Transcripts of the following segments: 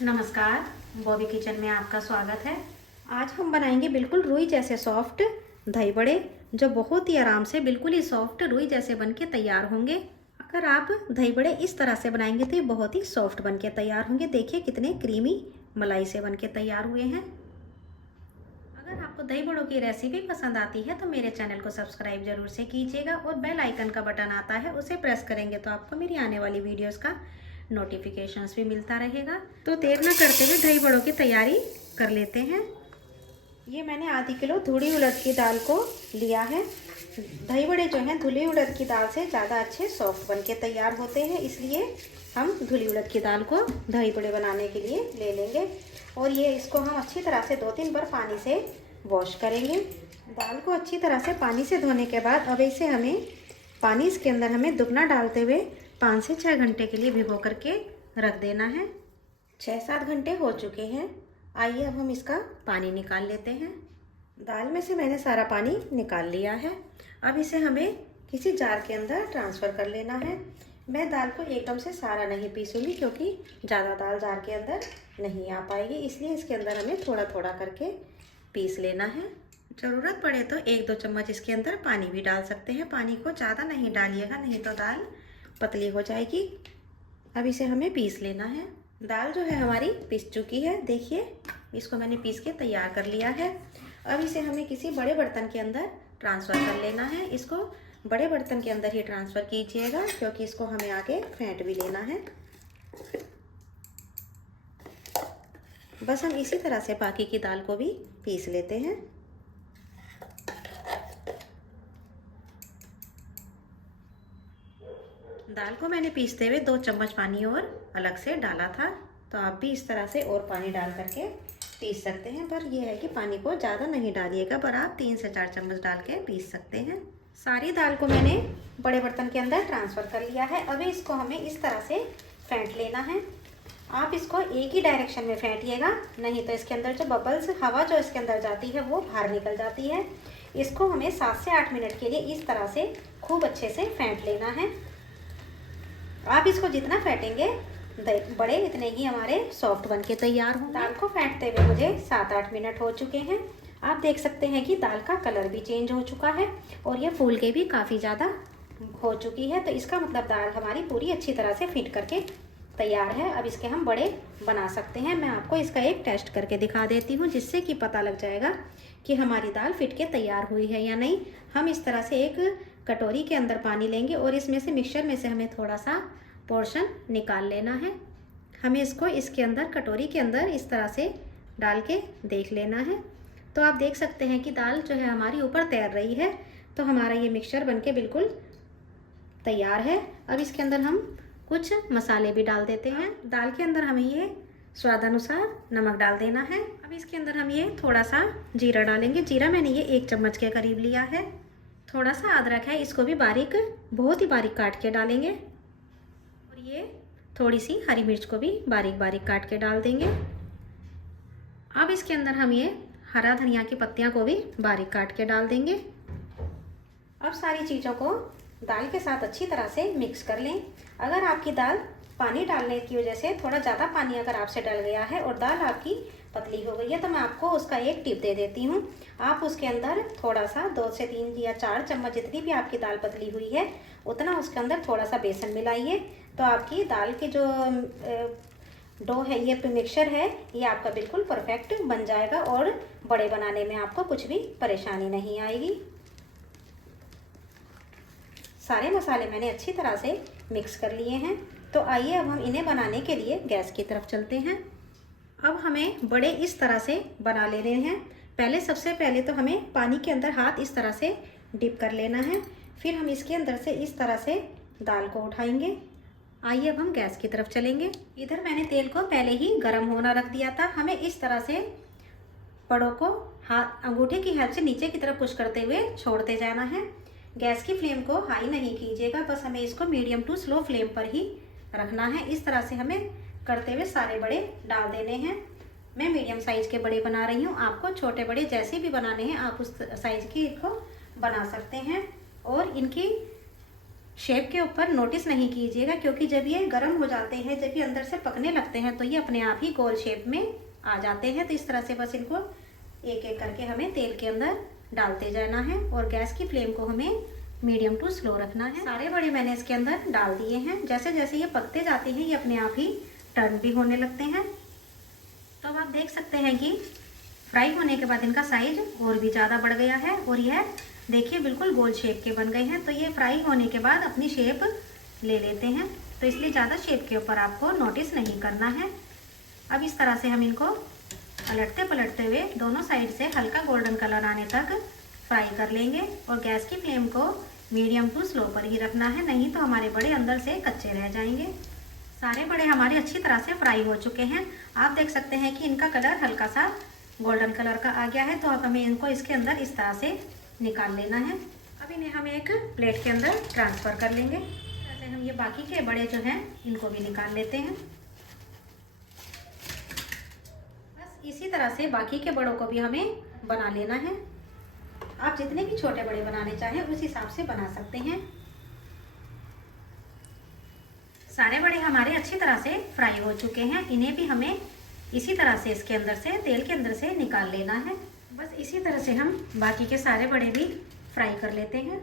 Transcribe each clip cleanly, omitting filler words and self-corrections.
नमस्कार, बॉबी किचन में आपका स्वागत है। आज हम बनाएंगे बिल्कुल रुई जैसे सॉफ्ट दही बड़े, जो बहुत ही आराम से बिल्कुल ही सॉफ्ट रुई जैसे बनके तैयार होंगे। अगर आप दही बड़े इस तरह से बनाएंगे तो ये बहुत ही सॉफ्ट बनके तैयार होंगे। देखिए कितने क्रीमी मलाई से बनके तैयार हुए हैं। अगर आपको दही बड़ों की रेसिपी पसंद आती है तो मेरे चैनल को सब्सक्राइब जरूर से कीजिएगा और बेल आइकन का बटन आता है, उसे प्रेस करेंगे तो आपको मेरी आने वाली वीडियोस का नोटिफिकेशंस भी मिलता रहेगा। तो देर न करते हुए दही बड़ों की तैयारी कर लेते हैं। ये मैंने आधी किलो धुली उड़द की दाल को लिया है। दही बड़े जो हैं धुली उड़द की दाल से ज़्यादा अच्छे सॉफ्ट बनके तैयार होते हैं, इसलिए हम धुली उड़द की दाल को दही बड़े बनाने के लिए ले लेंगे। और ये इसको हम अच्छी तरह से 2-3 बार पानी से वॉश करेंगे। दाल को अच्छी तरह से पानी से धोने के बाद अब इसे हमें पानी इसके अंदर हमें दुगना डालते हुए 5 से 6 घंटे के लिए भिगो करके रख देना है। 6-7 घंटे हो चुके हैं। आइए अब हम इसका पानी निकाल लेते हैं। दाल में से मैंने सारा पानी निकाल लिया है। अब इसे हमें किसी जार के अंदर ट्रांसफ़र कर लेना है। मैं दाल को एकदम से सारा नहीं पीसूँगी क्योंकि ज़्यादा दाल जार के अंदर नहीं आ पाएगी, इसलिए इसके अंदर हमें थोड़ा थोड़ा करके पीस लेना है। ज़रूरत पड़े तो 1-2 चम्मच इसके अंदर पानी भी डाल सकते हैं। पानी को ज़्यादा नहीं डालिएगा, नहीं तो दाल पतली हो जाएगी। अब इसे हमें पीस लेना है। दाल जो है हमारी पीस चुकी है। देखिए इसको मैंने पीस के तैयार कर लिया है। अब इसे हमें किसी बड़े बर्तन के अंदर ट्रांसफ़र कर लेना है। इसको बड़े बर्तन के अंदर ही ट्रांसफ़र कीजिएगा क्योंकि इसको हमें आगे फेंट भी लेना है। बस हम इसी तरह से बाकी की दाल को भी पीस लेते हैं। दाल को मैंने पीसते हुए 2 चम्मच पानी और अलग से डाला था, तो आप भी इस तरह से और पानी डाल करके पीस सकते हैं। पर यह है कि पानी को ज़्यादा नहीं डालिएगा, पर आप 3 से 4 चम्मच डाल के पीस सकते हैं। सारी दाल को मैंने बड़े बर्तन के अंदर ट्रांसफ़र कर लिया है। अभी इसको हमें इस तरह से फेंट लेना है। आप इसको एक ही डायरेक्शन में फेंटिएगा, नहीं तो इसके अंदर जो बबल्स हवा जो इसके अंदर जाती है वो बाहर निकल जाती है। इसको हमें 7 से 8 मिनट के लिए इस तरह से खूब अच्छे से फेंट लेना है। आप इसको जितना फेंटेंगे बड़े इतने ही हमारे सॉफ्ट बनके तैयार होंगे। दाल को फेंटते हुए मुझे 7-8 मिनट हो चुके हैं। आप देख सकते हैं कि दाल का कलर भी चेंज हो चुका है और ये फूल के भी काफ़ी ज़्यादा हो चुकी है, तो इसका मतलब दाल हमारी पूरी अच्छी तरह से फिट करके तैयार है। अब इसके हम बड़े बना सकते हैं। मैं आपको इसका एक टेस्ट करके दिखा देती हूँ, जिससे कि पता लग जाएगा कि हमारी दाल फिट के तैयार हुई है या नहीं। हम इस तरह से एक कटोरी के अंदर पानी लेंगे और इसमें से मिक्सचर में से हमें थोड़ा सा पोर्शन निकाल लेना है। हमें इसको इसके अंदर कटोरी के अंदर इस तरह से डाल के देख लेना है। तो आप देख सकते हैं कि दाल जो है हमारी ऊपर तैर रही है, तो हमारा ये मिक्सचर बनके बिल्कुल तैयार है। अब इसके अंदर हम कुछ मसाले भी डाल देते हैं। दाल के अंदर हमें ये स्वादानुसार नमक डाल देना है। अब इसके अंदर हम ये थोड़ा सा जीरा डालेंगे। जीरा मैंने ये 1 चम्मच के करीब लिया है। थोड़ा सा अदरक है, इसको भी बारीक, बहुत ही बारीक काट के डालेंगे। और ये थोड़ी सी हरी मिर्च को भी बारीक बारीक काट के डाल देंगे। अब इसके अंदर हम ये हरा धनिया की पत्तियां को भी बारीक काट के डाल देंगे। अब सारी चीज़ों को दाल के साथ अच्छी तरह से मिक्स कर लें। अगर आपकी दाल पानी डालने की वजह से थोड़ा ज़्यादा पानी अगर आपसे डल गया है और दाल आपकी पतली हो गई है, तो मैं आपको उसका एक टिप दे देती हूँ। आप उसके अंदर थोड़ा सा 2 से 3 या 4 चम्मच, जितनी भी आपकी दाल पतली हुई है उतना उसके अंदर थोड़ा सा बेसन मिलाइए, तो आपकी दाल की जो डो है, ये मिक्सचर है, ये आपका बिल्कुल परफेक्ट बन जाएगा और बड़े बनाने में आपको कुछ भी परेशानी नहीं आएगी। सारे मसाले मैंने अच्छी तरह से मिक्स कर लिए हैं। तो आइए अब हम इन्हें बनाने के लिए गैस की तरफ चलते हैं। अब हमें बड़े इस तरह से बना लेने हैं। सबसे पहले तो हमें पानी के अंदर हाथ इस तरह से डिप कर लेना है, फिर हम इसके अंदर से इस तरह से दाल को उठाएंगे। आइए अब हम गैस की तरफ चलेंगे। इधर मैंने तेल को पहले ही गर्म होना रख दिया था। हमें इस तरह से बड़ों को हाथ अंगूठे की हेल्प से नीचे की तरफ पुश करते हुए छोड़ते जाना है। गैस की फ्लेम को हाई नहीं कीजिएगा, बस हमें इसको मीडियम टू स्लो फ्लेम पर ही रखना है। इस तरह से हमें करते हुए सारे बड़े डाल देने हैं। मैं मीडियम साइज़ के बड़े बना रही हूँ, आपको छोटे बड़े जैसे भी बनाने हैं आप उस साइज़ की इनको बना सकते हैं। और इनकी शेप के ऊपर नोटिस नहीं कीजिएगा, क्योंकि जब ये गर्म हो जाते हैं, जब ये अंदर से पकने लगते हैं तो ये अपने आप ही गोल शेप में आ जाते हैं। तो इस तरह से बस इनको एक एक करके हमें तेल के अंदर डालते जाना है और गैस की फ्लेम को हमें मीडियम टू स्लो रखना है। सारे बड़े मैंने इसके अंदर डाल दिए हैं। जैसे जैसे ये पकते जाते हैं ये अपने आप ही टर्न भी होने लगते हैं। तो अब आप देख सकते हैं कि फ्राई होने के बाद इनका साइज और भी ज़्यादा बढ़ गया है और यह देखिए बिल्कुल गोल शेप के बन गए हैं। तो ये फ्राई होने के बाद अपनी शेप ले लेते हैं, तो इसलिए ज़्यादा शेप के ऊपर आपको नोटिस नहीं करना है। अब इस तरह से हम इनको पलटते पलटते हुए दोनों साइड से हल्का गोल्डन कलर आने तक फ्राई कर लेंगे और गैस की फ्लेम को मीडियम टू स्लो पर ही रखना है, नहीं तो हमारे बड़े अंदर से कच्चे रह जाएंगे। सारे बड़े हमारे अच्छी तरह से फ्राई हो चुके हैं। आप देख सकते हैं कि इनका कलर हल्का सा गोल्डन कलर का आ गया है। तो अब हमें इनको इसके अंदर इस तरह से निकाल लेना है। अब इन्हें हम एक प्लेट के अंदर ट्रांसफ़र कर लेंगे। ऐसे हम ये बाकी के बड़े जो हैं इनको भी निकाल लेते हैं। बस इसी तरह से बाकी के बड़ों को भी हमें बना लेना है। आप जितने भी छोटे बड़े बनाने चाहें उस हिसाब से बना सकते हैं। सारे बड़े हमारे अच्छी तरह से फ्राई हो चुके हैं। इन्हें भी हमें इसी तरह से इसके अंदर से तेल के अंदर से निकाल लेना है। बस इसी तरह से हम बाकी के सारे बड़े भी फ्राई कर लेते हैं।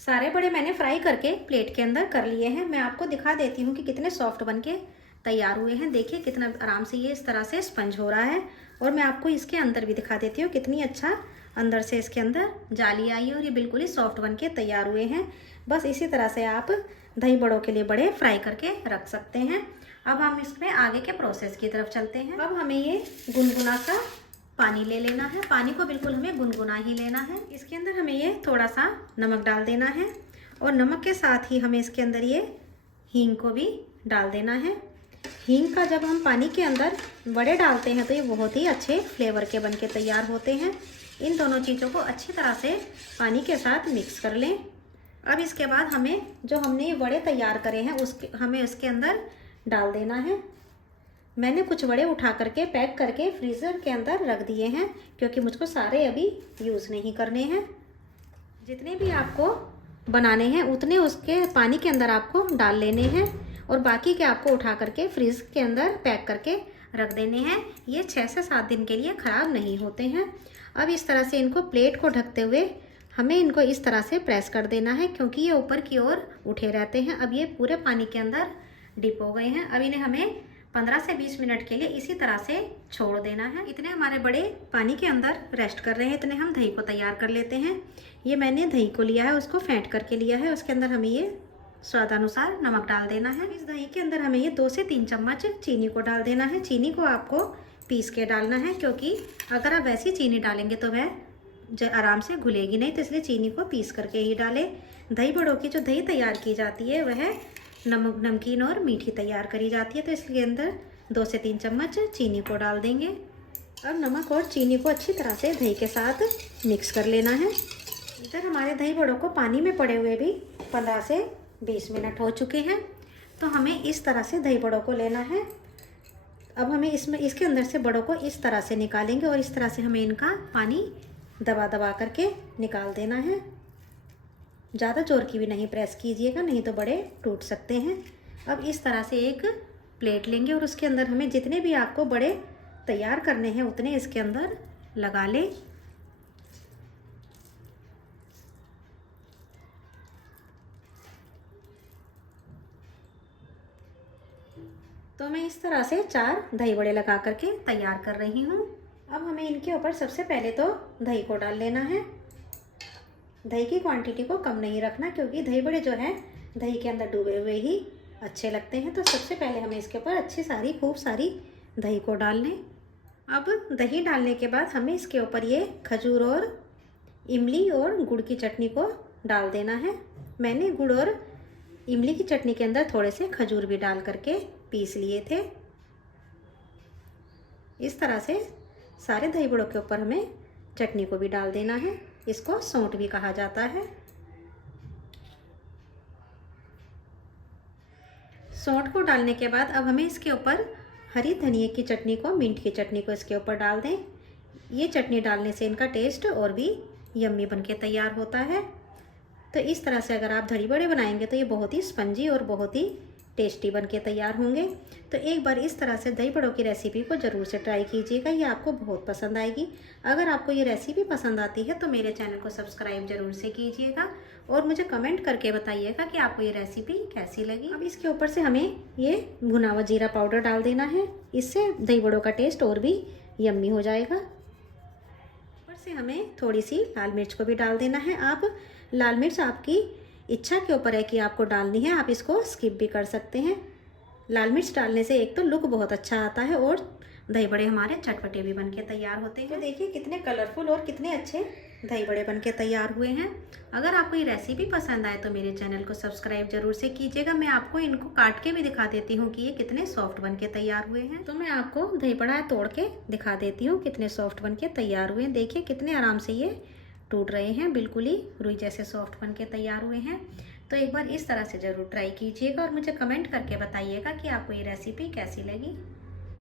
सारे बड़े मैंने फ्राई करके प्लेट के अंदर कर लिए हैं। मैं आपको दिखा देती हूँ कि कितने सॉफ्ट बनके तैयार हुए हैं। देखिए कितना आराम से ये इस तरह से स्पंज हो रहा है। और मैं आपको इसके अंदर भी दिखा देती हूँ कितनी अच्छा अंदर से इसके अंदर जाली आई है और ये बिल्कुल ही सॉफ्ट बनके तैयार हुए हैं। बस इसी तरह से आप दही बड़ों के लिए बड़े फ्राई करके रख सकते हैं। अब हम इसमें आगे के प्रोसेस की तरफ चलते हैं। अब हमें ये गुनगुना सा पानी ले लेना है। पानी को बिल्कुल हमें गुनगुना ही लेना है। इसके अंदर हमें ये थोड़ा सा नमक डाल देना है और नमक के साथ ही हमें इसके अंदर ये हींग को भी डाल देना है। हींग का जब हम पानी के अंदर बड़े डालते हैं तो ये बहुत ही अच्छे फ्लेवर के बनके तैयार होते हैं। इन दोनों चीज़ों को अच्छी तरह से पानी के साथ मिक्स कर लें। अब इसके बाद हमें जो हमने ये बड़े तैयार करे हैं हमें उसके अंदर डाल देना है। मैंने कुछ बड़े उठा करके पैक करके फ्रीज़र के अंदर रख दिए हैं, क्योंकि मुझको सारे अभी यूज़ नहीं करने हैं। जितने भी आपको बनाने हैं उतने उसके पानी के अंदर आपको डाल लेने हैं और बाकी के आपको उठा करके फ्रीज के अंदर पैक करके रख देने हैं। ये 6 से 7 दिन के लिए ख़राब नहीं होते हैं। अब इस तरह से इनको प्लेट को ढकते हुए हमें इनको इस तरह से प्रेस कर देना है, क्योंकि ये ऊपर की ओर उठे रहते हैं। अब ये पूरे पानी के अंदर डिप हो गए हैं। अब इन्हें हमें 15 से 20 मिनट के लिए इसी तरह से छोड़ देना है। इतने हमारे बड़े पानी के अंदर रेस्ट कर रहे हैं, इतने हम दही को तैयार कर लेते हैं। ये मैंने दही को लिया है, उसको फेंट करके लिया है। उसके अंदर हमें ये स्वादानुसार नमक डाल देना है। इस दही के अंदर हमें ये 2 से 3 चम्मच चीनी को डाल देना है। चीनी को आपको पीस के डालना है, क्योंकि अगर आप वैसी चीनी डालेंगे तो वह आराम से घुलेगी नहीं, तो इसलिए चीनी को पीस करके ही डालें। दही बड़ों की जो दही तैयार की जाती है वह नमकीन और मीठी तैयार करी जाती है, तो इसके अंदर 2 से 3 चम्मच चीनी को डाल देंगे। अब नमक और चीनी को अच्छी तरह से दही के साथ मिक्स कर लेना है। इधर हमारे दही बड़ों को पानी में पड़े हुए भी 15 से 20 मिनट हो चुके हैं। तो हमें इस तरह से दही बड़ों को लेना है। अब हमें इसके अंदर से बड़ों को इस तरह से निकालेंगे और इस तरह से हमें इनका पानी दबा दबा करके निकाल देना है। ज़्यादा जोर की भी नहीं प्रेस कीजिएगा, नहीं तो बड़े टूट सकते हैं। अब इस तरह से एक प्लेट लेंगे और उसके अंदर हमें जितने भी आपको बड़े तैयार करने हैं उतने इसके अंदर लगा लें। तो मैं इस तरह से 4 दही बड़े लगा करके तैयार कर रही हूँ। अब हमें इनके ऊपर सबसे पहले तो दही को डाल लेना है। दही की क्वांटिटी को कम नहीं रखना, क्योंकि दही बड़े जो हैं दही के अंदर डूबे हुए ही अच्छे लगते हैं। तो सबसे पहले हमें इसके ऊपर खूब सारी दही को डाल लें। अब दही डालने के बाद हमें इसके ऊपर ये खजूर और इमली और गुड़ की चटनी को डाल देना है। मैंने गुड़ और इमली की चटनी के अंदर थोड़े से खजूर भी डाल करके पीस लिए थे। इस तरह से सारे दही बड़ों के ऊपर हमें चटनी को भी डाल देना है। इसको सौंठ भी कहा जाता है। सौंठ को डालने के बाद अब हमें इसके ऊपर हरी धनिए की चटनी को, मिंट की चटनी को इसके ऊपर डाल दें। ये चटनी डालने से इनका टेस्ट और भी यम्मी बनके तैयार होता है। तो इस तरह से अगर आप दही बड़े बनाएंगे तो ये बहुत ही स्पंजी और बहुत ही टेस्टी बन के तैयार होंगे। तो एक बार इस तरह से दही बड़ों की रेसिपी को ज़रूर से ट्राई कीजिएगा, ये आपको बहुत पसंद आएगी। अगर आपको ये रेसिपी पसंद आती है तो मेरे चैनल को सब्सक्राइब ज़रूर से कीजिएगा और मुझे कमेंट करके बताइएगा कि आपको ये रेसिपी कैसी लगी। अब इसके ऊपर से हमें ये भुना हुआ जीरा पाउडर डाल देना है, इससे दही बड़ों का टेस्ट और भी यम्मी हो जाएगा। ऊपर से हमें थोड़ी सी लाल मिर्च को भी डाल देना है। आप लाल मिर्च आपकी इच्छा के ऊपर है कि आपको डालनी है, आप इसको स्किप भी कर सकते हैं। लाल मिर्च डालने से एक तो लुक बहुत अच्छा आता है और दही बड़े हमारे चटपटे भी बनके तैयार होते हैं। तो देखिए कितने कलरफुल और कितने अच्छे दही बड़े बनके तैयार हुए हैं। अगर आपको ये रेसिपी पसंद आए तो मेरे चैनल को सब्सक्राइब जरूर से कीजिएगा। मैं आपको इनको काट के भी दिखा देती हूँ कि ये कितने सॉफ्ट बनके तैयार हुए हैं। तो मैं आपको दही बड़ा तोड़ के दिखा देती हूँ कितने सॉफ्ट बनके तैयार हुए हैं। देखिए कितने आराम से ये टूट रहे हैं, बिल्कुल ही रुई जैसे सॉफ्ट बनके तैयार हुए हैं। तो एक बार इस तरह से ज़रूर ट्राई कीजिएगा और मुझे कमेंट करके बताइएगा कि आपको ये रेसिपी कैसी लगी।